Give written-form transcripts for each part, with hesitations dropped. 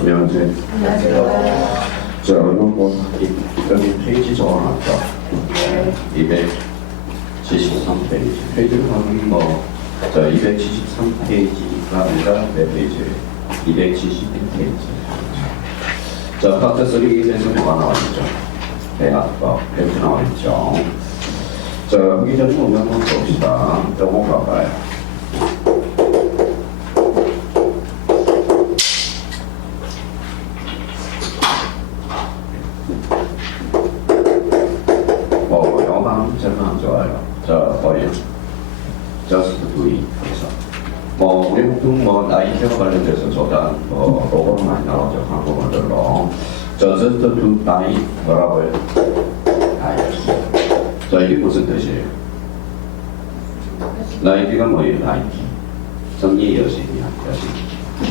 안녕하세요. 자, 뭐 여기 페이지 적어놨죠. 273페이지. 페이지는 자, 273페이지가 아니라 몇 페이지예요? 271페이지. 자, 파트 3에서 뭐가 나와있죠? 대학법 이렇게 나와있죠. 자, 하기 전에 오늘 한번 봅시다. 조금 봐봐요. 영어가 별로 안 좋아요. 자, 거의 just do it. 그래서 우리 보통 나이키와 관련돼서 저단 로고는 많이 나오죠. 한국어들로. just do it 뭐라고요? 나이키. 자, 이게 무슨 뜻이에요? 나이키가 뭐예요? 나이키. 성리의 여신이야, 여신.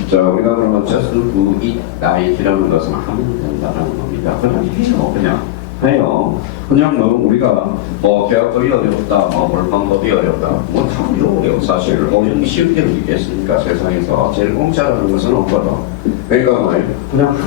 자, 우리가 그러면 just do it 나이키라는 것은 하면 된다는 겁니다. 그냥 해요, 그냥 해요. 그냥 우리가 계약법이 어렵다, 물방법이 어렵다, 다 어려워요. 사실 어려운 쉬운 게 있겠습니까? 세상에서 제일 공짜라는 것은 없거든. 그러니까 그냥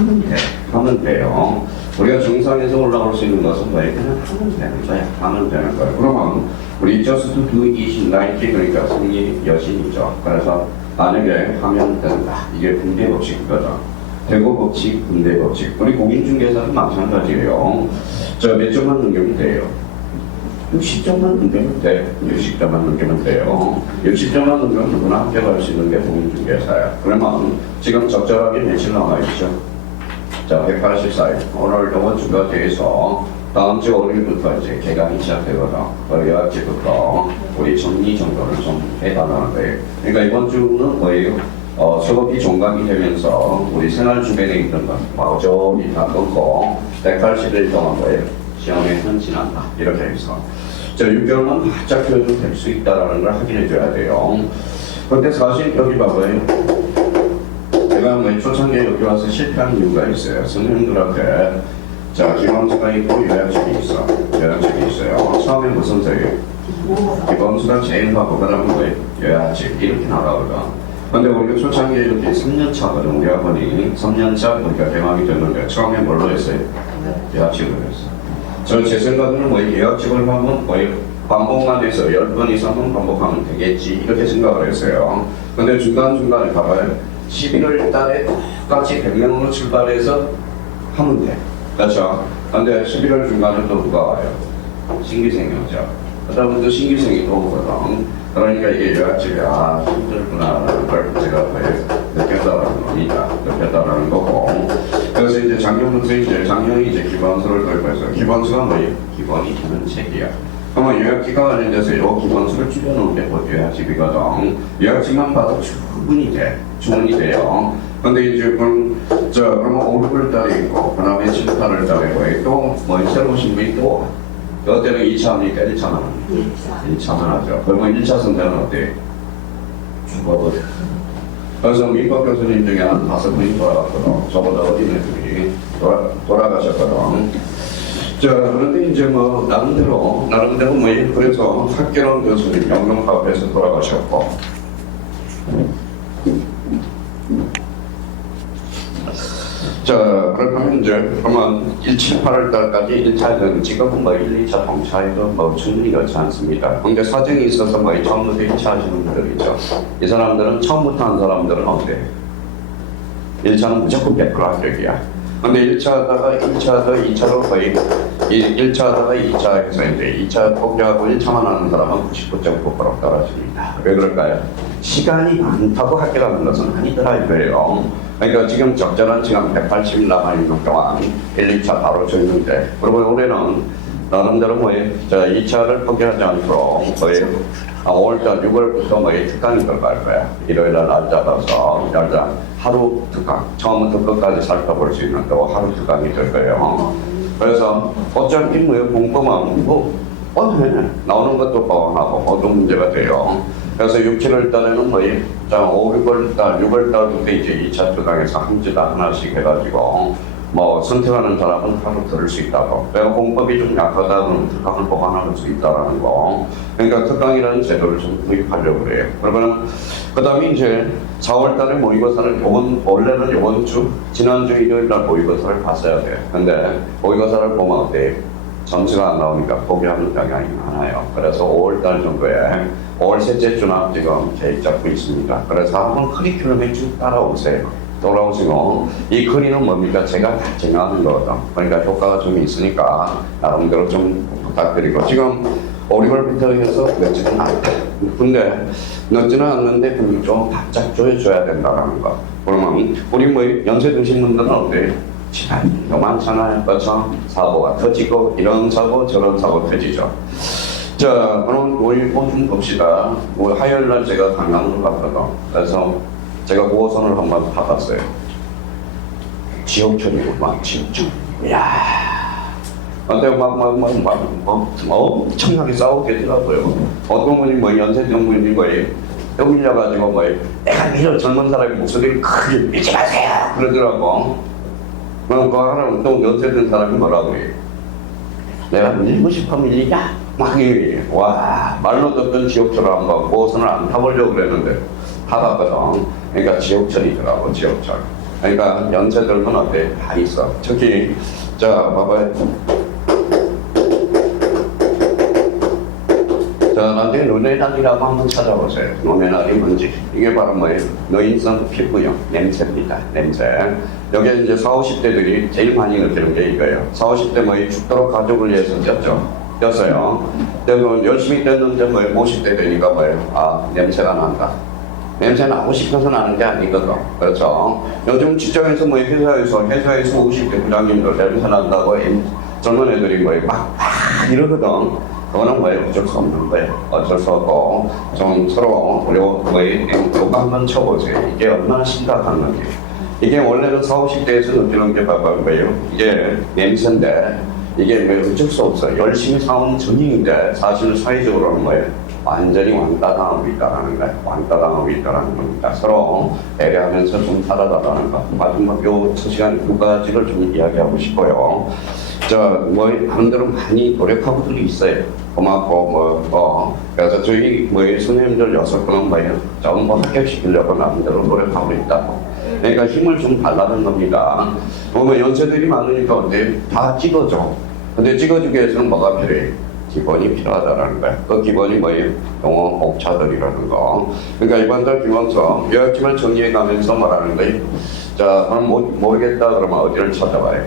하면 돼요. 우리가 정상에서 올라올 수 있는 것은 그냥 하면 되는 거야. 하면 되는 거예요. 그러면 우리 just do it 나이키, 그러니까 승리 여신이죠. 그래서 만약에 하면 된다. 이게 분대 법칙이거든. 대고 법칙, 분대 법칙. 우리 공인중개사도 마찬가지예요. 저 몇 점만 넘기면 돼요? 60점만 넘기면 돼. 60점만 넘기면 돼요. 60점만 넘기면 누구나 합격할 수 있는 게 공인중개사야. 그러면 지금 적절하게 며칠 남아있죠? 자, 184일. 오늘 이번 주가 돼서 다음 주 월요일부터 이제 개강이 시작되거든. 월요일부터 우리 정리 정도를 좀 해달라는 거예요. 그러니까 이번 주는 뭐예요? 수업이 종강이 되면서 우리 생활 주변에 있는 것 마저리 다 끊고 180일 동안 시험에 헌신한다. 이렇게 해서 6개월만 바짝 펴도 될 수 있다는 걸 확인해 줘야 돼요. 그런데 사실 여기 봐봐요. 제가 초창기에 여기 와서 실패한 이유가 있어요. 선생님들한테 기본수가 있고 요약집이 있어. 요약집이 있어요. 처음에 무슨 소리예요? 기본수가 제일 하고 그 다음에 요약집 이렇게 나가거든. 근데 우리가 초창기에 이렇게 3년 차거든. 우리 학원이 3년 차 우리가 대학이 됐는데 처음에 뭘로 했어요? 예약집을 했어요. 제 생각에는 예약집을 하면 반복만 해서 10번 이상은 반복하면 되겠지 이렇게 생각을 했어요. 근데 중간중간에 가봐요. 11월 달에 똑같이 100명으로 출발해서 하면 돼. 그렇죠? 근데 11월 중간에 또 누가 와요? 신규생이 오죠. 그다음부터 신규생이 또 오거든. 그러니까 이게 요약집이 힘들구나라는 걸 제가 느꼈다라는 겁니다. 느꼈다라는 거고. 그래서 이제 작년이 이제 기본수를 도입해서 기본수가 뭐예요? 기본이 되는 책이야. 그러면 요약집과 관련돼서 요 기본수를 줄여놓은 게 요약집이거든. 요약집만 봐도 충분히 돼요. 근데 이제 그러면 5월 달에 있고, 그 다음에 7, 8월 달에 또 새로 오신 분이 또 그때는 2차 합니까? 1차 합니까? 1차만 하죠. 그러면 1차 선택은 어때요? 죽어버려. 그래서 민법 교수님 중에 한 5분이 돌아갔거든. 저보다 어린 애들이 돌아가셨거든. 그런데 이제 나름대로 그래서 학교론 교수님 영영사업에서 돌아가셨고. 그러면 그러면 1, 7, 8월 달까지 1차는 지금은 1, 2차 동차에도 충분히 그렇지 않습니다. 근데 사정이 있어서 처음부터 1차 하시는 분들 있죠. 이 사람들은 처음부터 한 사람들은 어때? 1차는 무조건 100% 합격이야. 근데 1차 하다가 1차 하다가 2차로 1차 하다가 2차 해서 이제 2차 포기하고 1차만 하는 사람은 99.9% 떨어집니다. 왜 그럴까요? 시간이 많다고 합격하는 것은 아니더라 이거예요. 그러니까 지금 적절한 시간 180일 남아있는 동안 1, 2차 바로 줬는데, 그리고 올해는 나름대로 2차를 포기하지 않도록 5월달, 6월부터 특강이 들어갈 거야. 일요일날 날 잡아서 하루 특강, 처음부터 끝까지 살펴볼 수 있는 또 하루 특강이 될 거예요. 그래서 어차피 공부만 나오는 것도 포함하고 어떤 문제가 돼요. 그래서 6, 7월 달에는 5, 6월 달, 6월 달부터 이제 2차 특강에서 한 주당 하나씩 해가지고 선택하는 사람은 하루 들을 수 있다고. 내가 공법이 좀 약하다 그러면 특강을 보관할 수 있다라는 거. 그러니까 특강이라는 제도를 좀 도입하려고 그래요. 그러면 그 다음에 이제 4월 달에 모의고사를 원래는 이번 주, 지난주 일요일 날 모의고사를 봤어야 돼요. 근데 모의고사를 보면 어때요? 점수가 안 나오니까 포기하는 경향이 많아요. 그래서 5월 달 정도에 5월 셋째 주나 지금 계획 잡고 있습니다. 그래서 한번 커리큘럼에 쭉 따라오세요. 돌아오시고 이 커리는 뭡니까? 제가 다 정하는 거거든. 그러니까 효과가 좀 있으니까 나름대로 좀 부탁드리고 지금 5월부터 해서 늦지는 않다. 근데 늦지는 않는데 좀 바짝 조여줘야 된다는 거. 그러면 우리 뭐 연세 드신 분들은 어때요? 시간이 너무 많잖아요. 그렇죠? 사고가 터지고 이런 사고 저런 사고 터지죠. 자, 그럼 우리 좀 봅시다. 뭐 화요일 날 제가 강남을 갔거든. 그래서 제가 고고선을 한번 타봤어요. 지옥철이고 막 지옥철. 이야. 근데 엄청나게 싸우겠더라고요. 어떤 분이 뭐 연세정 분이 뭐예요? 떠밀려가지고 뭐 내가 밀어 젊은 사람이 목소리를 크게 밀지 마세요 그러더라고. 그럼 그 하나는 또 연세든 사람이 뭐라고 해요? 내가 밀고 싶어 밀리냐? 막 이래. 와, 말로 듣던 지옥철을 한번 고선을 안 타보려고 그랬는데 타봤거든. 그러니까 지옥철이더라고, 지옥철. 그러니까 연세들은 어때? 다 있어. 특히 자, 봐봐요. 자, 나중에 노네날이라고 한번 찾아보세요. 노네날이 뭔지. 이게 바로 뭐예요? 노인성 피부염, 냄새입니다. 냄새. 여기에 이제 40, 50대들이 제일 많이 느끼는 게 이거예요. 40, 50대 뭐예요? 죽도록 가족을 위해서 쪘어요. 그래서 열심히 뗐는데 뭐예요? 50대 되니까 뭐예요? 아, 냄새가 난다. 냄새 나고 싶어서 나는 게 아니거든. 그렇죠? 요즘 직장에서 뭐 회사에서 50대 부장님들 냄새 난다고 젊은 애들이 뭐예요? 막 이러거든. 그거는 뭐예요? 어쩔 수 없는 거예요. 어쩔 수 없고 좀 서로 요거 한번 쳐보세요. 이게 얼마나 심각한 건지. 이게 원래는 40, 50대에서 느끼는 게 바로 뭐예요? 이게 냄새인데 이게 왜 어쩔 수 없어요. 열심히 사온 증인인데 사실 사회적으로는 뭐예요? 완전히 왕따당하고 있다는 거예요. 왕따당하고 있다는 겁니다. 서로 배려하면서 좀 살아가라는 거. 마지막 요 시간 두 가지를 좀 이야기하고 싶어요. 사람들은 많이 노력하고들 있어요. 고맙고, 그래서 저희 선생님들 6분은 뭐예요? 전부 합격시키려고 나름대로 노력하고 있다고. 그러니까 힘을 좀 달라는 겁니다. 연세들이 많으니까 어때? 다 찍어줘. 근데 찍어주기 위해서는 뭐가 필요해요? 기본이 필요하다는 거예요. 그 기본이 뭐예요? 영어 복차들이라는 거. 그러니까 이번 달 기본서 요약집을 정리해 가면서 말하는 거예요. 자, 그럼 모르겠다 그러면 어디를 찾아봐요?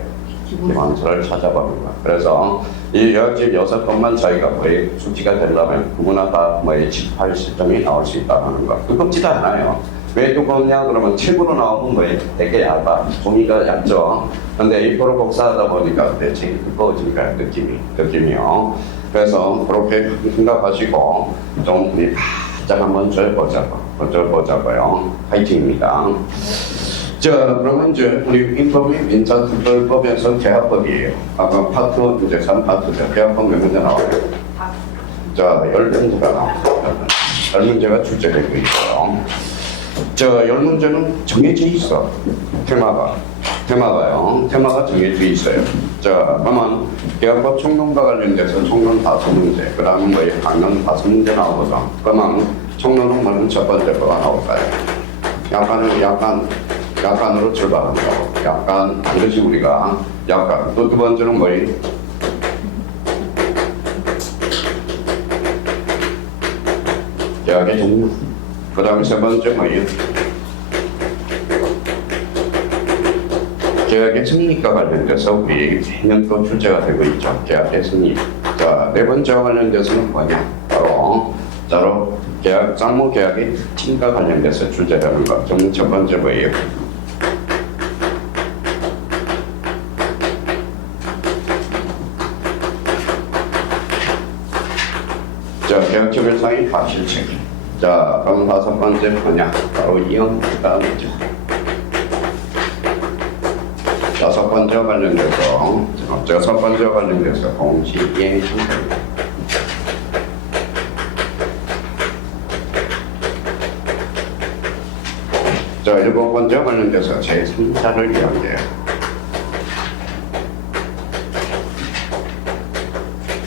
기본서를 찾아보는 거야. 그래서 이 요약집 6건만 자기가 뭐예요? 숙지가 되려면 누구나 다 뭐예요? 18시점이 나올 수 있다는 거. 두껍지도 않아요. 왜 두껍냐 그러면 책으로 나오는 거예요. 되게 얇아. 종이가 얇죠. 근데 A4로 복사하다 보니까 내 책이 두꺼워지니까 느낌이요. 그래서 그렇게 생각하시고 좀 바짝 한번 져보자고요. 파이팅입니다. 자, 그러면 이제 우리 인법이 민사특별법에서 계약법이에요. 아까 파트 이제 3파트죠. 계약법 몇 문제 나와요? 자, 10문제가 나옵니다. 10문제가 출제되고 있어요. 자, 10문제는 정해져 있어. 테마가요. 테마가 정해져 있어요. 자, 그러면 계약법 총론과 관련돼서 총론 5문제, 그 다음에 뭐예요? 강론 5문제 나오거든. 그러면 총론은 뭐는 첫 번째 거가 나올까요? 약간으로 출발하는 거. 약간, 이것이 우리가 약간. 또 두 번째는 뭐예요? 계약의 종류. 그 다음에 세 번째 뭐예요? 계약의 승리과 관련돼서 우리 매년 또 출제가 되고 있죠. 계약의 승리. 자, 네 번째와 관련돼서는 뭐냐? 바로 계약, 쌍무 계약의 특징과 관련돼서 출제되는 것. 첫 번째 뭐예요? 자, 계약 조별상의 과실책. 자, 그럼 5번째 뭐냐? 바로 이형부가 되죠. 6번째와 관련돼서 공시이행 형태입니다. 자, 7번째와 관련돼서 제3자를 이야기해요.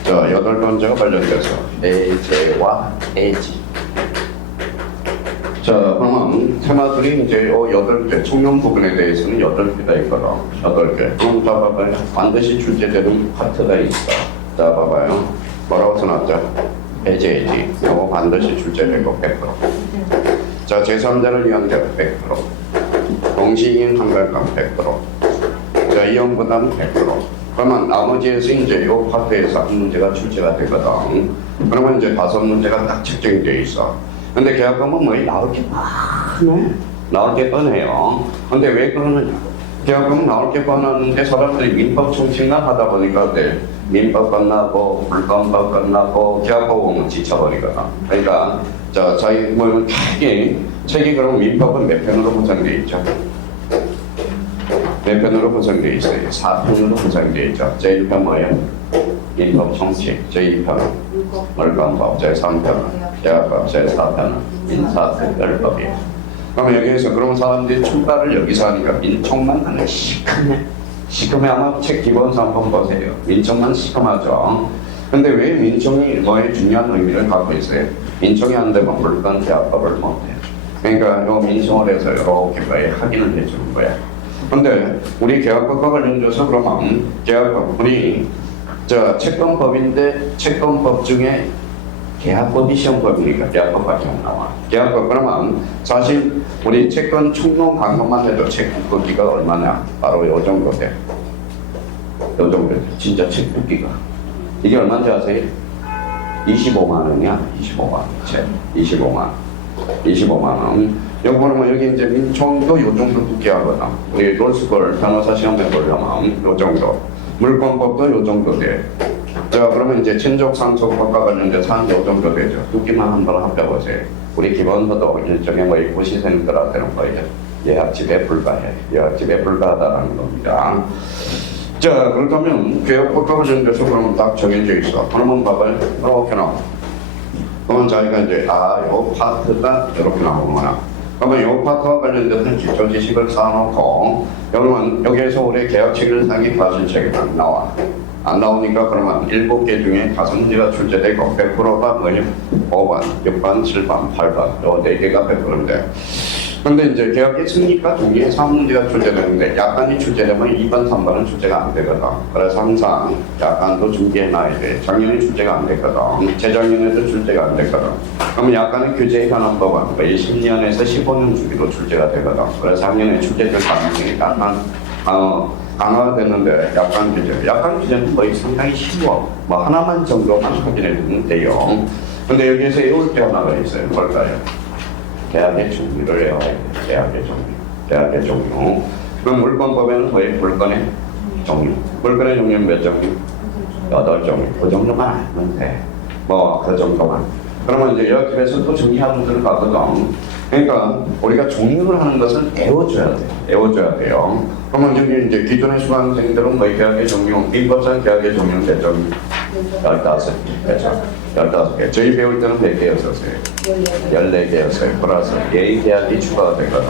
자, 8번째와 관련돼서 내재와 내지. 자, 자, 그러면 테마들이 이제 8개, 청년 부분에 대해서는 8개가 있거든. 8개. 그럼 자, 봐봐요. 반드시 출제되는 파트가 있어. 자, 봐봐요. 뭐라고 써놨죠? 해제해지. 이거 반드시 출제되고 100%. 자, 제3자를 위한 대로 100%. 동시인 한갈감 100%. 자, 이용부담 100%. 그러면 나머지에서 이제 이 파트에서 한 문제가 출제가 되거든. 그러면 이제 5문제가 딱 책정이 되어 있어. 근데 계약금은 뭐 나올 게 많네. 나올 게 뻔해요. 근데 왜 그러느냐? 계약금은 나올 게 뻔하는데 사람들이 민법 총칙만 하다 보니까 어때? 민법 끝나고 물권법 끝나고 계약법 오면 지쳐버리거든. 그러니까 자, 자기 뭐 책이 그럼 민법은 몇 편으로 구성되어 있죠? 몇 편으로 구성되어 있어요? 4편으로 구성되어 있죠. 제1편 뭐예요? 민법 총칙. 제2편 물권법. 제3편은 계약법. 제4편은 민사특별법이에요. 그럼 여기에서 그런 사람들이 출발을 여기서 하니까 민총만 하는 시커매. 시커매 아마 책 기본서 한번 보세요. 민총만 시커하죠. 근데 왜 민총이 뭐에 중요한 의미를 갖고 있어요? 민총이 안 되면 물권 계약법을 못해요. 그러니까 요 민총을 해서 이렇게 뭐에 확인을 해주는 거야. 근데 우리 계약법과 관련돼서 그러면 계약법 우리 저 채권법인데 채권법 중에 계약법이 시험법이니까 계약법밖에 안 나와. 계약법 그러면 사실 우리 채권 총론 방법만 해도 책국기가 얼마냐? 바로 요 정도 돼. 요 정도 돼. 진짜 책국기가. 이게 얼마인지 아세요? 25만 원이야. 25만 원. 채. 25만 원. 25만 원. 요거는 뭐 여기 이제 민총도 요 정도 두께 하거든. 우리 롤스쿨 변호사 시험에 보려면 요 정도. 물권법도 요 정도 돼. 자, 그러면 이제 친족상속법과 관련돼서 한 요 정도 되죠. 두께만 한번 합해보세요. 우리 기본서도 일종의 뭐 고시생들한테는 거의 예약집에 불과해. 예약집에 불과하다라는 겁니다. 자, 그렇다면 개혁법과 관련돼서 그러면 딱 정해져 있어. 그러면 봐봐요. 이렇게 나와. 그러면 자기가 이제 요 파트가 이렇게 나오구나. 그러면 요 파트와 관련돼서 기초 지식을 쌓아놓고 그러면 여기에서 우리 계약책을 사기 과실책이 안 나와. 안 나오니까 그러면 7개 중에 5문제가 출제되고 100%가 뭐냐? 5번, 6번, 7번, 8번 요 4개가 100%인데 근데 이제 계약이 승리가 동의에 3문제가 출제되는데 약관이 출제되면 2번, 3번은 출제가 안 되거든. 그래서 항상 약관도 준비해놔야 돼. 작년에 출제가 안 됐거든. 재작년에도 출제가 안 됐거든. 그러면 약관의 규제에 관한 법은 거의 10년에서 15년 주기로 출제가 되거든. 그래서 작년에 출제될 가능성이 강화가 됐는데 약관 규제는 거의 상당히 쉬워. 뭐 하나만 정도만 확인해 주면 돼요. 근데 여기에서 외울 게 하나가 있어요. 뭘까요? 계약의 종류를 외워야 돼. 계약의 종류. 그럼 물권법에는 거의 물권의 종류. 물권의 종류는 몇 종류? 8종류. 그 정도만 알면 돼. 뭐 그 정도만. 그러면 이제 여기에서 또 정리하는 들어가거든. 그러니까 우리가 종류를 하는 것은 외워줘야 돼. 외워줘야 돼요. 그러면 여기 이제 기존의 수강생들은 뭐 계약의 종류, 민법상 계약의 종류는 몇 종류? 15개. 그렇죠? 15개. 저희 배울 때는 몇 개였었어요? 14개였어요. 플러스 예의계약이 추가가 되거든.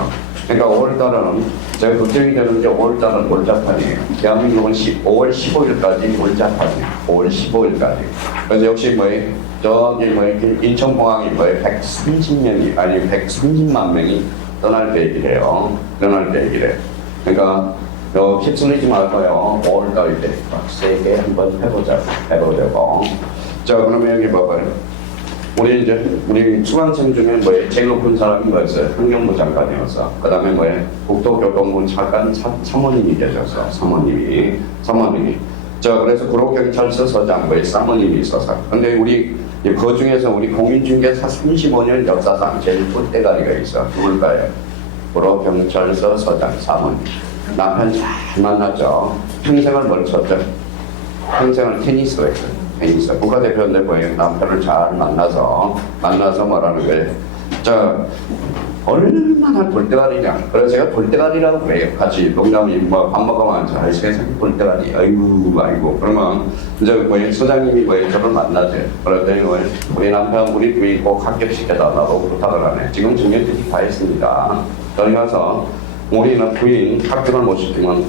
그러니까 5월달은 제가 걱정이 되는 게 5월달은 올자판이에요. 대한민국은 5월 15일까지 올자판이에요. 5월 15일까지. 그래서 역시 저기 인천공항이 130명이 아니 130만 명이 떠날 계획이래요. 떠날 계획이래. 그러니까 휩쓸리지 말고요. 5월달 때 세게 한번 해보자고. 자, 그러면 여기 봐봐요. 우리 수강생 중에 제일 높은 사람이 뭐였어요? 환경부 장관이었어. 그 다음에 국토교통부 차관 사모님이 계셨어. 사모님이. 자, 그래서 구로경찰서 서장 사모님이 있어서. 근데 그 중에서 우리 공인중개사 35년 역사상 제일 꿀대가리가 있어. 누굴까요? 구로경찰서 서장 사모님. 남편 잘 만났죠. 평생을 뭘 쳤죠? 평생을 테니스를 했어요. 테니스. 국가대표인데 남편을 잘 만나서 뭐라는 거예요. 자, 얼마나 돌대가리냐. 그래서 제가 돌대가리라고 해요. 같이 농담이 밥 먹으면서 세상에 돌대가리. 아이고. 그러면 이제 소장님이 저를 만나세요. 그랬더니 우리 남편 우리 부인 꼭 합격시켜달라고 부탁을 하네. 지금 정년퇴직 다 했습니다. 저희 가서 우리는 부인 합격을 못 시키면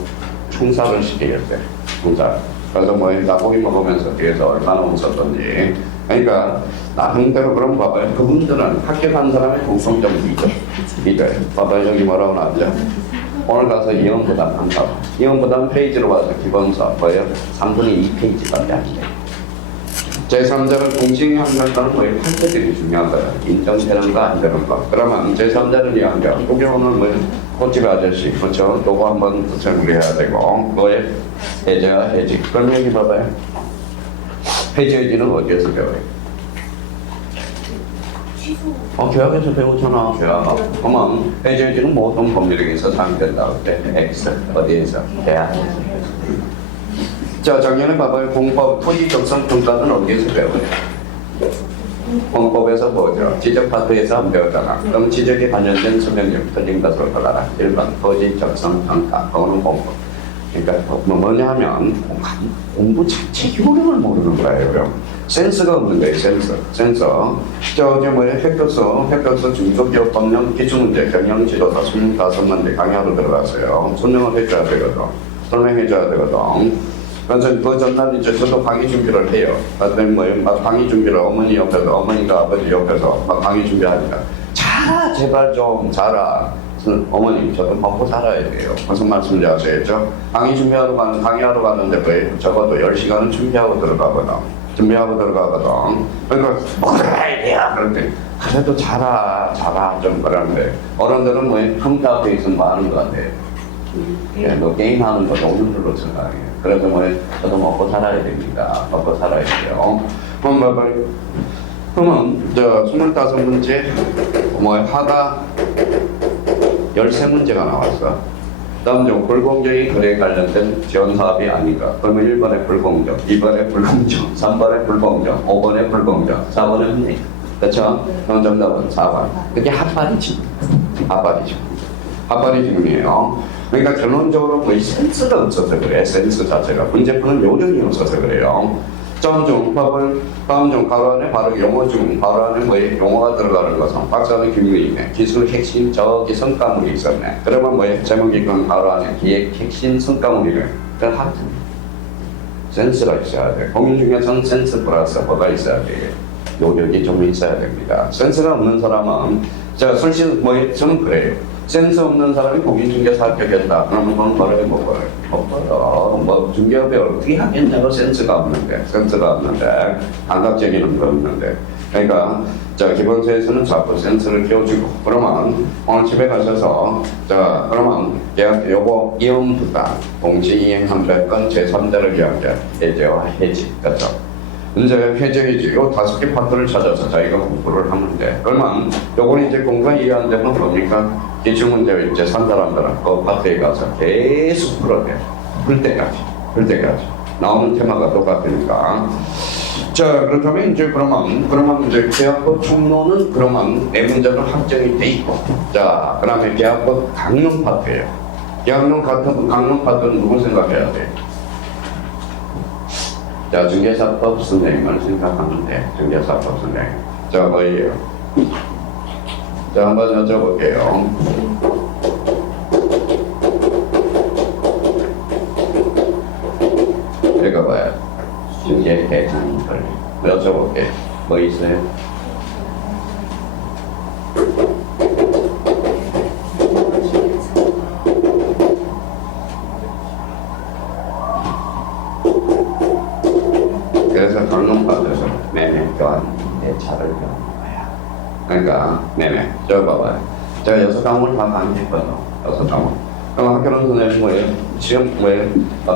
총살을 시키겠대. 총살. 그래서 나고기 먹으면서 뒤에서 얼마나 웃었던지. 그러니까 나름대로 그런 봐봐요. 그분들은 학교 간 사람의 공통점이 있죠. 이래. 봐봐요. 여기 뭐라고 나왔죠? 오늘 가서 이형보단 한다. 이형보단 페이지로 와서 기본서 뭐예요? 3분의 2페이지밖에 안 돼. 제3자를 공식이 한다는 뭐예요? 판례들이 중요한 거예요. 인정되는가 안 되는가. 그러면 제3자를 위한 게 그게 오늘 뭐 꽃집 아저씨 그렇죠? 요거 한번 정리해야 되고 그거에 해제와 해지. 그럼 여기 봐봐요. 해제 해지는 어디에서 배워요? 교학에서 배우잖아. 교학. 그러면 해제 해지는 모든 법률에서 사용된다. 그때 X 어디에서? 대학에서. 자, 작년에 봐봐요. 공법 토지 적성 평가는 어디에서 배워요? 공법에서 뭐죠? 지적 파트에서 안 배우잖아. 그럼 지적에 관련된 수명력 틀린 것으로 돌아라. 1번 토지 적성 평가. 그거는 공법. 그러니까 뭐냐 하면 공부 자체 요령을 모르는 거예요. 그럼 센스가 없는 거예요. 센서. 뭐예요? 획격서 중소기업 법령 기출문제 경영지도사 25문제 강의하러 들어갔어요. 설명을 해줘야 되거든. 설명해줘야 되거든. 그래서 그 전날 이제 저도 강의 준비를 해요. 그랬더니 뭐예요? 막 강의 준비를 어머니 옆에서, 어머니가 아버지 옆에서 막 강의 준비하니까. 자라, 제발 좀 자라. 어머니, 저도 먹고 살아야 돼요. 무슨 말씀인지 아시겠죠? 강의하러 가는데 뭐예요? 적어도 10시간은 준비하고 들어가거든. 그러니까, 먹어야 돼요. 그런데, 그래도 자라, 좀 그러는데. 어른들은 뭐예요? 컴퓨터 앞에 있으면 뭐 하는 것 같아요. 뭐 게임하는 거 노는들로 생각해요. 그래서 뭐 저도 먹고 살아야 됩니다. 먹고 살아야 돼요. 그러면 저 25문제 하가 13문제가 나왔어. 다음 중 불공정이 거래에 관련된 지원 사업이 아닌가? 그러면 1번에 불공정, 2번에 불공정, 3번에 불공정, 5번에 불공정, 4번에 분해. 그렇죠? 그럼 정답은 4번. 그게 합발이지. 합발이 지금이에요. 그러니까 결론적으로 뭐 센스가 없어서 그래. 센스 자체가. 문제 푸는 요령이 없어서 그래요. 다음 중 가로 안에 바로 용어 중 바로 안에 뭐에 용어가 들어가는 것은 박사는 김유임의 기술 핵심 저기 성과물이 있었네. 그러면 뭐에 제목이 그 가로 안에 기획 핵심 성과물이래. 그건 하트. 센스가 있어야 돼. 고민 중에서는 센스 플러스 뭐가 있어야 돼. 요령이 좀 있어야 됩니다. 센스가 없는 사람은 솔직히 저는 그래요. 센스 없는 사람이 공인중개사 합격했다. 그러면 그건 뭐래 먹어요? 뭐 중개업에 어떻게 하겠냐고 센스가 없는데 감각적인 거 없는데. 그러니까 기본서에서는 자꾸 센스를 키워주고 그러면 오늘 집에 가셔서 그러면 요거 이혼부담 공시이행한 건 제3자를 위한 해제와 해지 그렇죠? 이제 해제해지 요 5개 파트를 찾아서 자기가 공부를 하면 돼. 그러면 요거는 이제 공부가 이해 안 되면 뭡니까? 기출문제 이제 산 사람들은 그 파트에 가서 계속 풀어내. 풀 때까지. 나오는 테마가 똑같으니까. 자, 그렇다면 이제 그러면 이제 계약법 총론은 그러면 내 문제는 확정이 돼 있고. 자, 그 다음에 계약법 강론 파트예요. 계약론 강론 파트는 누구 생각해야 돼? 자, 중개사법 선생님을 생각하는데, 중개사법 선생님. 뭐예요? 한번 여쭤볼게요. 읽어봐요. 중개 대상들. 여쭤볼게요. 뭐 있어요? 그래서 강론파에서 매매 교환 내 차를 배우는 거야. 그러니까 매매. 봐봐요. 제가 6과목을 다 강의했거든. 6과목. 그럼 학교는 선생님 뭐예요? 시험 뭐예요?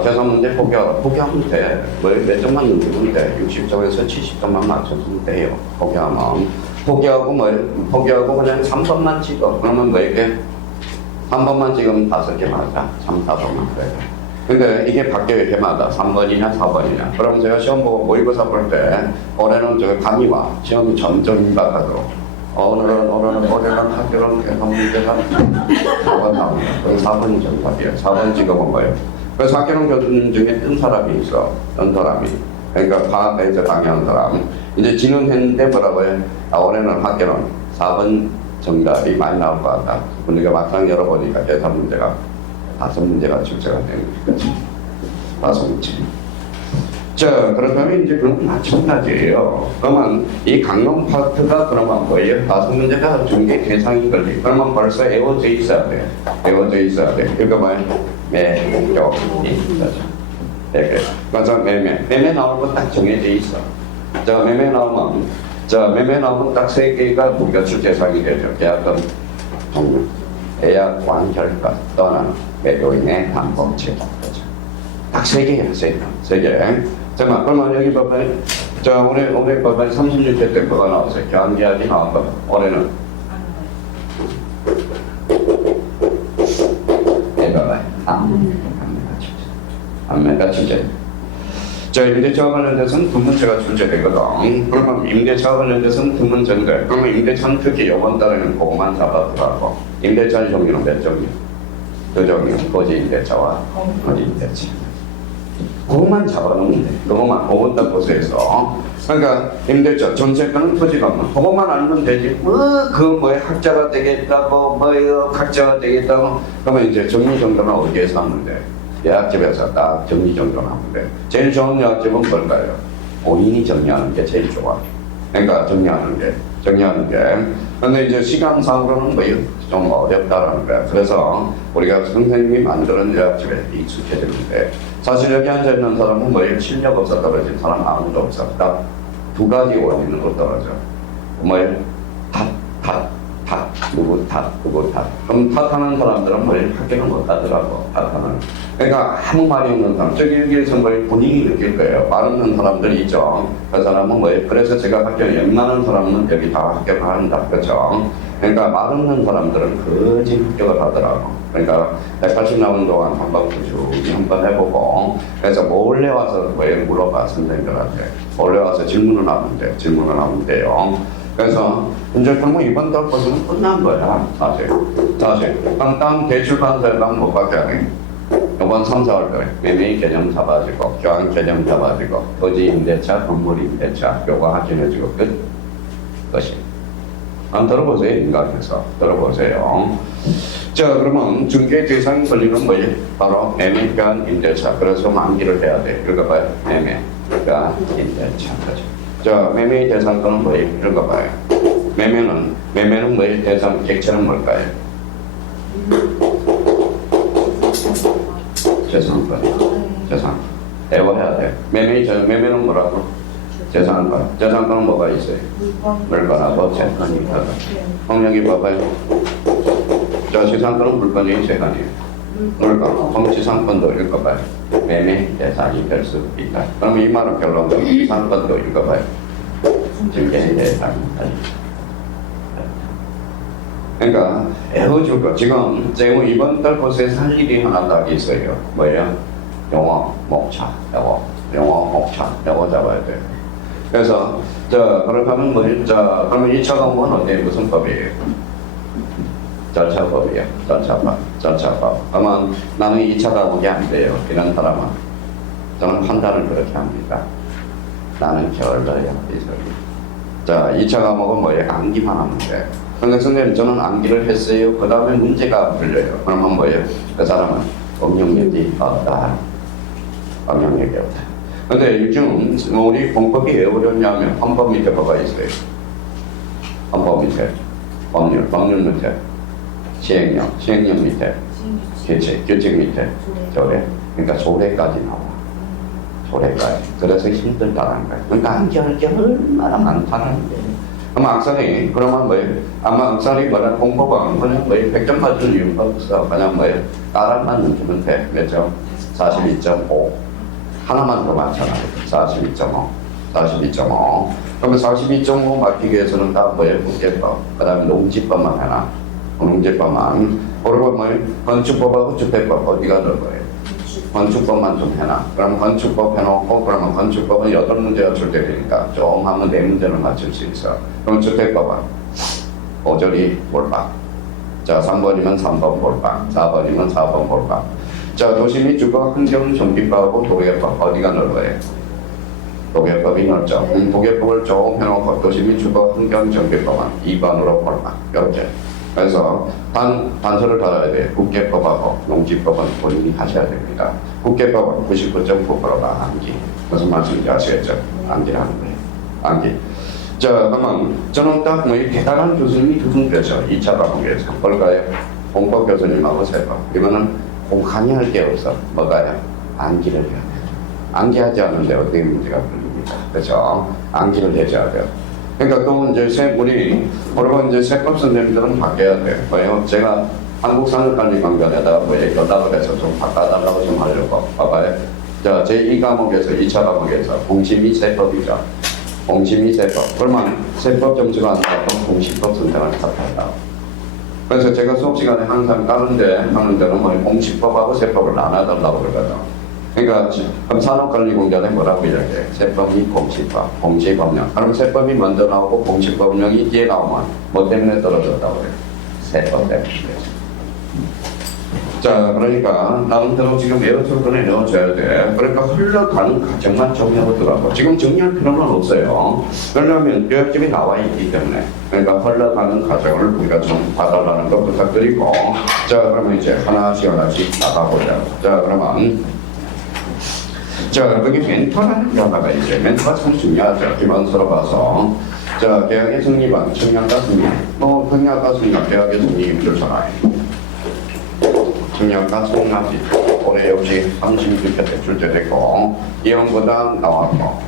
계산 문제 포기하면 돼. 몇 점만 넘기면 돼. 60점에서 70점만 맞춰주면 돼요. 포기하고 그냥 3번만 찍어. 그러면 뭐예요? 3번만 찍으면 5개 맞아. 3, 4번만 그래. 근데 이게 바뀌어요. 개마다 3번이냐 4번이냐. 그럼 제가 시험 보고 모의고사 볼 때 올해는 감이 와. 시험이 점점 임박하도록. 올해는 학교는 계산 문제가 4번 나옵니다. 그럼 4번이 정답이에요. 4번 찍어본 거예요. 그래서 학교는 교수님 중에 뜬 사람이 있어. 그러니까 과학에서 강의하는 사람. 이제 진행했는데 뭐라고요? 올해는 학교는 4번 정답이 많이 나올 것 같다. 우리가 막상 열어보니까 계산 문제가 5문제가 출제가 되는 거지. 5문제. 자, 그렇다면 이제 그건 마찬가지예요. 그러면 이 강론 파트가 그러면 뭐예요? 다섯 문제가 중개 대상이 걸리. 그러면 벌써 에워져 있어야 돼. 에워져 있어야 돼. 그러니까 뭐예요? 그래서 매매 나오면 딱 정해져 있어. 자, 매매 나오면 딱 세 개가 우리가 출제상이 되죠. 계약금, 종료, 계약 완결가, 떠나는 매도인의 담보책. 딱 세 개야, 세 개. 잠깐만, 그러면 여기 봐봐요. 자, 올해 봐봐요. 36회 때 뭐가 나왔어요? 경계약이 나온 거. 올해는. 봐봐요. 안매가 출제. 자, 임대차와 관련돼서는 두 문제가 출제되거든. 그러면 임대차와 관련돼서는 두 문제인데, 그러면 임대차는 특히 이번 달에는 그것만 잡아들어가고, 임대차 종류는 몇 종류? 두 종류. 거지 임대차와 거지 임대차. 그것만 잡아놓으면 돼. 그것만 5번 달 보세요. 그러니까 임대차, 전세가는 토지가만 그것만 알면 되지. 뭐에 학자가 되겠다고, 학자가 되겠다고. 그러면 이제 정리정돈은 어디에서 하면 돼? 예약집에서 딱 정리정돈 하면 돼. 제일 좋은 예약집은 뭘까요? 본인이 정리하는 게 제일 좋아. 그러니까 정리하는 게. 근데 이제 시간상으로는 좀 어렵다라는 거야. 그래서 우리가 선생님이 만드는 예약집에 익숙해지는데, 사실 여기 앉아있는 사람은 실력 없어 떨어진 사람 아무도 없었다. 두 가지 원인으로 떨어져. 누구 탓. 그럼 탓하는 사람들은 학교는 못 가더라고, 탓하는. 그러니까 아무 말이 없는 사람, 저기 여기에서 본인이 느낄 거예요. 말 없는 사람들이 있죠. 그 사람은 그래서 제가 학교 웬만한 사람은 여기 다 합격을 한다, 그렇죠? 그러니까 말 없는 사람들은 거짓 합격을 하더라고. 그러니까 180 나오는 동안 한번 꾸준히 한번 해보고, 그래서 몰래 와서 물어봐, 선생님들한테. 몰래 와서 질문을 하면 돼요. 그래서 이제 그러면 이번 달 거는 끝난 거야, 사실. 그럼 다음 대출판사랑 못 받게 이번 3, 4월 매매 개념 잡아지고, 교환 개념 잡아지고, 거지 임대차, 건물 임대차, 요거 확인해주고 끝. 것이. 한번 들어보세요, 인간에서. 들어보세요. 자, 그러면 중개 대상 권리는 뭐예요? 바로 매매, 교환, 임대차. 그래서 만기를 해야 돼. 그러니까 봐요. 매매, 교환, 임대차. 자, 매매의 대상권은 뭐예요? 이런 거 봐요. 매매는 뭐예요? 대상, 객체는 뭘까요? 재산권. 애워해야 돼. 매매는 뭐라고? 재산권은 뭐가 있어요? 물건하고 재산이 있다가. 그럼 여기 봐봐요. 자, 재산권은 물건이에요, 재산이에요? 물건. 그럼 재산권도 읽어봐요. 매매 대상이 될 수 있다. 그러면 이 말은 결론은 재산권도 읽어봐요. 증권의 대상이 있다. 그러니까 애워줄 거. 지금 이번 달 코스에서 할 일이 하나 딱 있어요. 뭐예요? 용어, 목차, 영어 잡아야 돼. 그래서 그렇다면 그러면 2차 과목은 어디에 무슨 법이에요? 절차법이에요. 절차법. 그러면 나는 2차 과목이 안 돼요. 이런 사람은 저는 판단을 그렇게 합니다. 나는 게을러야 이 소리. 자, 2차 과목은 뭐예요? 암기만 하면 돼. 그러니까 선생님 저는 암기를 했어요. 그 다음에 문제가 풀려요. 그러면 뭐예요? 그 사람은 응용력이 없다. 근데 요즘 우리 공법이 왜 어렵냐면 헌법 밑에 뭐가 있어요? 헌법 밑에 법률 밑에 시행령 밑에 규칙 밑에 조례. 그러니까 조례까지 나와. 조례까지. 그래서 힘들다는 거예요. 그러니까 암기할 게 얼마나 많다는 거예요. 그러면 뭐예요? 아마 악살이 뭐라 공법은 그냥 100점 맞을 이유가 없어. 그냥 따라만 주면 돼. 몇 점? 42.5. 하나만 더 많잖아요. 42.5. 그러면 42.5 맞기 위해서는 다 문제법. 그 다음에 농지법만 해놔. 농지법만. 그리고 건축법하고 주택법 어디가 될 거예요? 건축법만 좀 해놔. 그럼 건축법 해놓고, 그러면 건축법은 8문제가 출제되니까 좀 하면 4문제를 맞출 수 있어. 그럼 주택법은 5절이 몰빵. 자, 3번이면 3번 몰빵. 4번이면 4번 몰빵. 자, 도시 및 주거 환경 정비법하고 도계법 어디가 넓어요? 도계법이 넓죠. 도계법을 좀 해놓고 도시 및 주거 환경 정비법은 2번으로 몰빵. 이렇게. 그래서 단서를 달아야 돼. 국계법하고 농지법은 본인이 하셔야 됩니다. 국계법은 99.9%가 암기. 무슨 말씀인지 아시겠죠? 암기라는 거예요. 암기. 자, 그러면 저는 딱 뭐 대단한 교수님이 두 분 계셔. 2차 과목에서. 뭘까요? 공법 교수님하고 세법. 이거는 공간이 할 게 없어. 뭐가요? 암기를 해야 돼. 암기하지 않는데 어떻게 문제가 풀립니까? 그렇죠? 암기를 해줘야 돼요. 그러니까 또 이제 그리고 이제 세법 선생님들은 바뀌어야 돼요. 왜요? 제가 한국산업관리관련에다가 뭐 연락을 해서 좀 바꿔달라고 좀 하려고. 봐봐요. 자, 제2 과목에서 2차 과목에서 공시 및 세법이죠. 공시 및 세법. 그러면 세법 점수가 안 나와도 공시법 선생을 탓한다. 그래서 제가 수업 시간에 항상 하는 데는 뭐 공시법하고 세법을 나눠달라고 그러거든. 그러니까 그럼 산업관리공단에 뭐라고 이야기해? 세법 및 공시법, 공시법령. 그럼 세법이 먼저 나오고 공시법령이 뒤에 나오면 뭐 때문에 떨어졌다고 그래요? 세법 때문에. 자, 그러니까 나름대로 지금 에어솔건에 넣어줘야 돼. 그러니까 흘러가는 과정만 정리하더라고. 지금 정리할 필요는 없어요. 왜냐하면 교육집이 나와 있기 때문에. 그러니까 흘러가는 과정을 우리가 좀 봐달라는 거 부탁드리고. 자, 그러면 이제 하나씩 나가보자. 자, 그러면 자, 여기 멘토라는 게 하나가 있어요. 멘토가 참 중요하죠. 기본서로 봐서. 자, 계약의 승리반, 청량가 승리. 청량가 승리, 계약의 승리 줄잖아요. 청량가 승리하지. 올해 역시 36회 출제됐고, 이형보다 나왔고,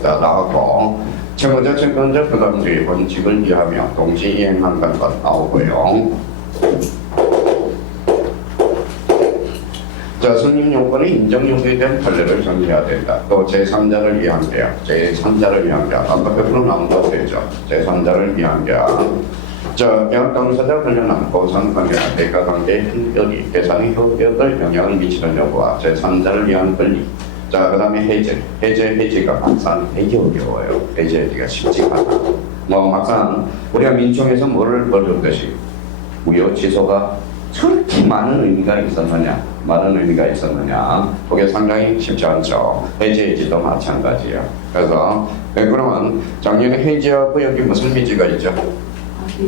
자, 나왔고, 최고자, 그 다음 뒤에 원칙을 이해하며 동시 이행한 것과 나오고요. 자, 승인 요건의 인정 요구에 대한 판례를 정리해야 된다. 또 제3자를 위한 계약, 제3자를 위한 계약. 아까 100% 나온 거 되죠. 제3자를 위한 계약. 자, 계약 당사자 관련한 보상관계나 대가관계의 흔적이 계산의 효력을 영향을 미치는 여부와 제3자를 위한 권리. 자, 그 다음에 해제가 막상 되게 어려워요. 해제가 쉽지가 않아. 뭐 막상 우리가 민총에서 뭐를 벌였듯이 무효 취소가 저렇게 많은 의미가 있었느냐. 그게 상당히 쉽지 않죠. 해제도 마찬가지예요. 그래서 그러면 작년에 해제하고 여기 무슨 해제가 있죠?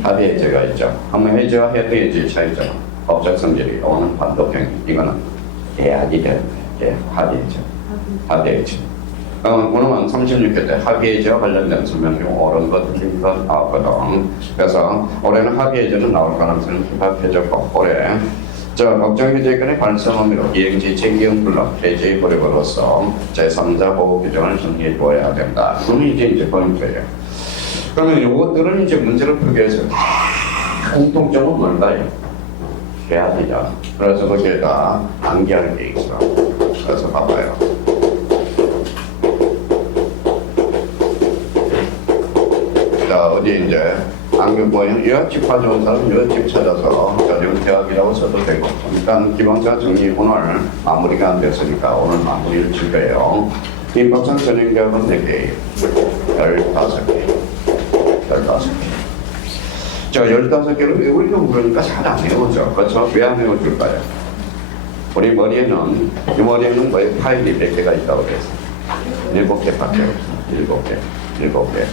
합의 해제가 있죠. 한번 해제와 합의 해제의 차이죠. 법적 성질이 오는 반도행 이거는 계약이 되는 거예요. 합의 해제. 그러면 36회 때 합의 해제와 관련된 설명이 옳은 것, 틀린 것 나왔거든. 그래서 올해는 합의 해제는 나올 가능성이 희박해졌고, 올해 법정 해제권의 발생함으로 이행지 책임 불능 해제의 고려로서 제3자 보호 규정을 정리해 두어야 된다. 그러면 이제 포인트예요. 그러면 이것들은 이제 문제를 풀기 위해서 공통점은 뭘까요? 계약이죠. 그래서 거기에다 암기할 게 있어. 그래서 봐봐요. 자, 어디 이제 요약집 가져온 사람 요약집 찾아서 전용계약이라고 써도 되고. 일단 기본자 정리 오늘 마무리가 안 됐으니까 오늘 마무리를 칠 거예요. 임박상 전용계약은 4개, 15개. 자, 15개를 외우려고 그러니까 잘 안 외우죠. 그렇죠? 왜 안 외워줄까요? 우리 머리에는, 이 머리에는 파일이 4개가 있다고 그랬어. 7개밖에 없어. 7개.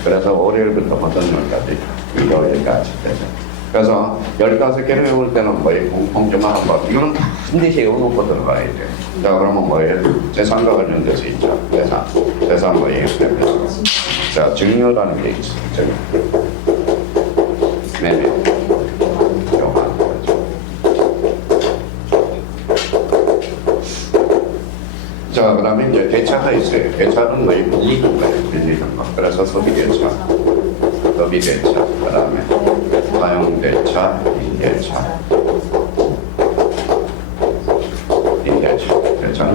그래서 월요일부터 어떤 요일까지? 일요일까지. 그래서 15개를 외울 때는 공통점만 한 번. 이거는 반드시 외워놓고 들어가야 돼. 자, 그러면 재산과 관련돼서 있죠. 재산 뭐예요? 자, 증여라는 게 있어. 매매. 요만 거죠. 자, 그 다음에 이제 대차가 있어요. 대차는 빌리는 거예요. 빌리는 거. 그래서 소비대차. 그 다음에 사용대차, 임대차. 대차는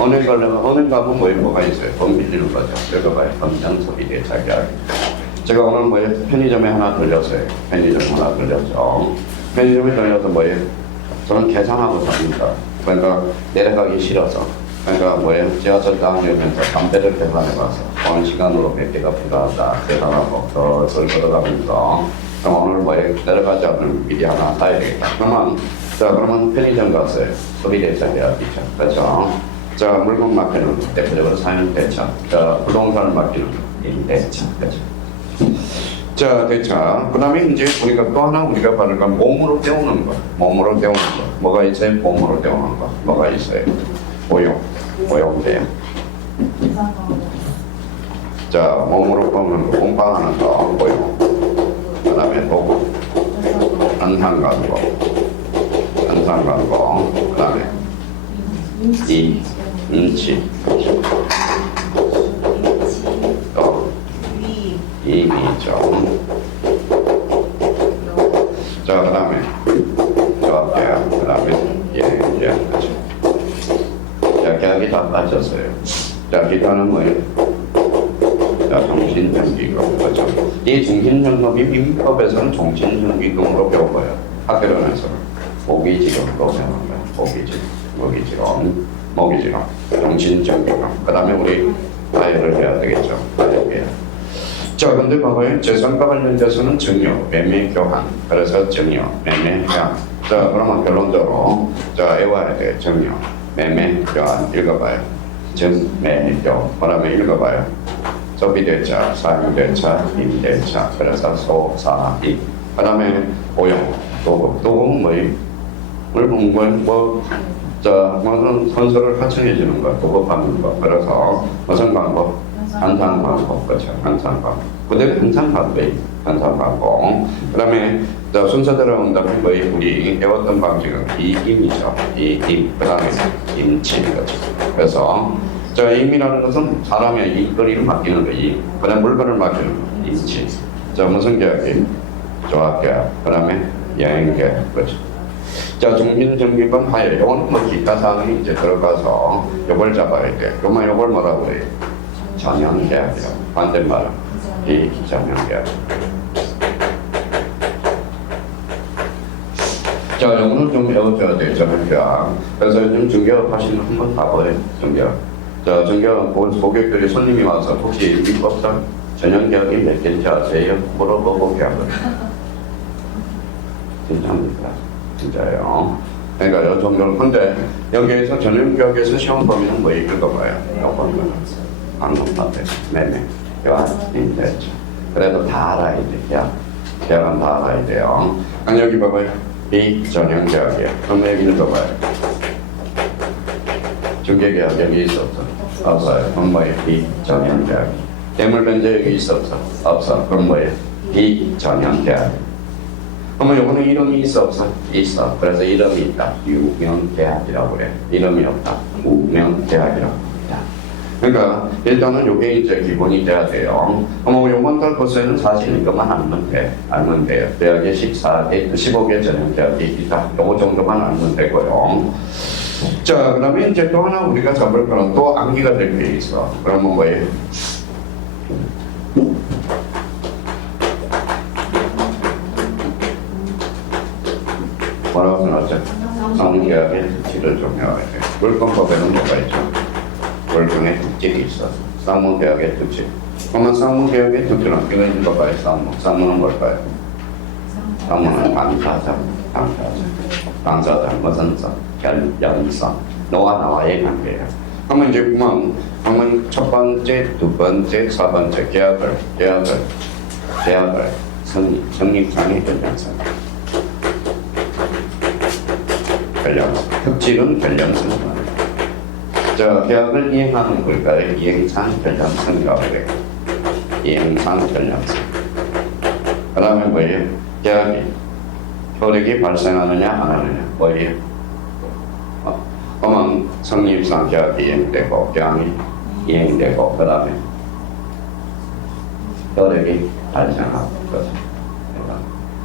은행 가면 뭐가 있어요? 돈 빌리는 거죠. 여기 봐요. 검정 소비대차 계약. 제가 오늘 편의점에 하나 들렸어요. 편의점에 들려서 저는 계산하고 삽니다. 그러니까 내려가기 싫어서. 그러니까 지하철 다니면서 담배를 계산해봐서 어느 시간으로 몇 개가 필요하다 계산하고 더 걸어가면서 그럼 오늘 내려가지 않으면 미리 하나 사야 되겠다. 그러면 편의점 갔어요. 소비대차 계약이죠. 그렇죠? 자, 물건 맡기는 대표적으로 사용대차. 자, 부동산을 맡기는 임대차. 그렇죠? 자, 대차. 그 다음에 이제 우리가 또 하나 우리가 바를 건 몸으로 때우는 거. 몸으로 때우는 거. 뭐가 있어요? 몸으로 때우는 거. 뭐가 있어요? 오용돼요. 자, 몸으로 때우는 거. 공방하는 거. 오용. 그 다음에 도구. 안상간거. 안상간거. 그 다음에 인치. 또 이미정. 자, 그 다음에 조합계약. 그 다음에 그렇죠. 자, 계약이 다 빠졌어요. 자, 기타는 뭐예요? 자, 정신전기금. 그렇죠. 이 정신전기금이 민법에서는 정신전기금으로 배워요. 학교론에서 모기지금으로 배우는 거예요. 모기지금, 정신전기금. 그 다음에 우리 가열을 해야 되겠죠. 가열계약. 자, 근데 봐봐요. 재산과 관련돼서는 증여, 매매, 교환. 그래서 증여, 매매, 교환. 자, 그러면 결론적으로 자, 외워야 돼. 증여, 매매, 교환. 읽어봐요. 증매교. 그다음에 읽어봐요. 소비대차, 사유대차, 임대차. 그래서 소사입. 그다음에 오용, 도금 뭐예요? 물건 자, 무슨 선서를 하청해 주는 거, 도급하는 거. 그래서 무슨 방법? 한상방법. 그렇죠. 한상방법. 그대로 한상방법. 그 다음에 순서대로 온다면 거의 우리 배웠던 방식은 이임이죠. 이임. 그 다음에 임치. 그렇죠. 그래서 자, 임이라는 것은 사람의 일거리를 맡기는 거. 임. 그 다음에 물건을 맡기는 거. 임치. 자, 무슨 계약이? 조합계약. 그 다음에 여행계약. 그렇죠. 자, 정신전기금 하에 요건 뭐 기타 사항이 이제 들어가서 요걸 잡아야 돼. 그러면 요걸 뭐라고 해요? 전형계약이라고. 반대말은 비전형계약. 자, 요거는 좀 외워줘야 돼요. 전형계약. 그래서 요즘 중개업 하시는 분 한번 봐봐요. 중개업. 자, 중개업 고객들이 손님이 와서 혹시 민법상 전형계약이 몇 개인지 아세요? 물어보고 계약을. 진짜입니까? 진짜요. 그러니까 요 정도는. 근데 여기에서 전형계약에서 시험 범위는 뭐 읽어봐요. 요거는 방송파트, 매매, 교환, 임대차. 그래도 다 알아야 돼. 계약은 다 알아야 돼요. 아니, 여기 봐봐요. 비전형계약이에요. 그럼 여기 읽어봐요. 중개계약 여기 있어 없어? 없어요. 그럼 뭐예요? 비전형계약. 대물변제 여기 있어 없어? 없어. 그럼 뭐예요? 비전형계약. 그러면 요거는 이름이 있어 없어? 있어. 그래서 이름이 있다. 유명계약이라고 그래. 이름이 없다. 무명계약이라고. 그러니까 일단은 요게 이제 기본이 돼야 돼요. 요번 달 코스에는 사실 이것만 알면 돼요. 대학에 15개 전형계약이 있다. 요거 정도만 알면 되고요. 자, 그 다음에 이제 또 하나 우리가 잡을 거는 또 암기가 될 게 있어. 그러면 뭐예요? 뭐라고 써놨죠? 상계약의 특징을 좀 해야 돼. 물권법에는 뭐가 있죠? 월등의 특징이 있어. 쌍문계약의 특징. 그러면 쌍문계약의 특징은 이거 읽어봐요. 쌍문은 뭘까요? 쌍문은 당사자, 무슨 사, 연사, 너와 나와의 관계야. 그러면 이제 그러면 첫 번째, 두 번째, 세 번째 계약을 성립상의 결연성. 특징은 결연성. 자, 계약을 이행하는 걸까요? 이행상 결연성이라고 그래요. 이행상 결연성. 그 다음에 뭐예요? 계약이 효력이 발생하느냐 안 하느냐. 뭐예요? 그러면 성립상 계약이 이행되고 계약이 이행되고 그 다음에 효력이 발생하고 그렇죠.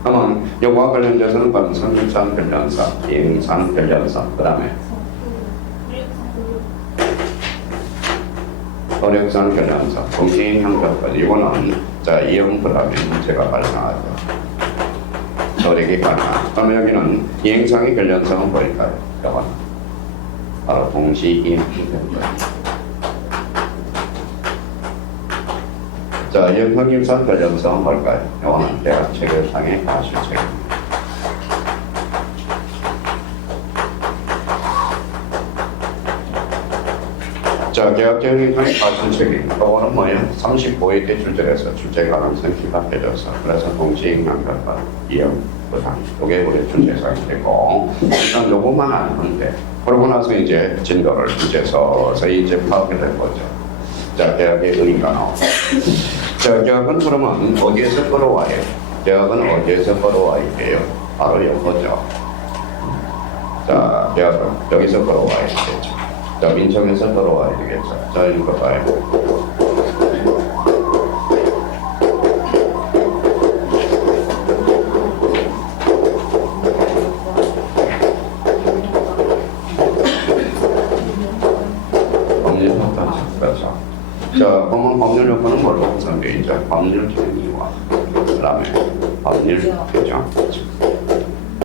그러면 요거와 관련돼서는 바로 성립상 결연성, 이행상 결연성 그 다음에 효력상 결연성, 공시행정까지 이거는 자 이형부라면 문제가 발생하죠. 효력이 가능한. 그럼 여기는 이행상의 결연성은 뭘까요? 이건 바로 동시이행입니다. 자, 성립상 결연성은 뭘까요? 이거는 계약 체결상의 과실책입니다. 자, 계약제형이 가출책임. 그거는 뭐예요? 35일 때 출제해서 출제 가능성이 희박해져서 그래서 동시행량과 이행부당 이게 우리 출제사항이 되고 일단 요것만 알면 돼. 그러고 나서 이제 진도를 이제 서서히 이제 파악해 될 거죠. 자, 계약의 의의가 나오고. 자, 계약은 그러면 어디에서 끌어와요? 계약은 어디에서 끌어와야 돼요? 바로 이거죠. 자, 계약은 여기서 끌어와야 되겠죠. 자, 민청에서 끌어와야 되겠죠. 자, 이거 봐요. 법률 효과죠. 그렇죠. 자, 그러면 법률 효과는 뭘로 구성되어 있죠? 법률 행위와 그다음에 법률 규정.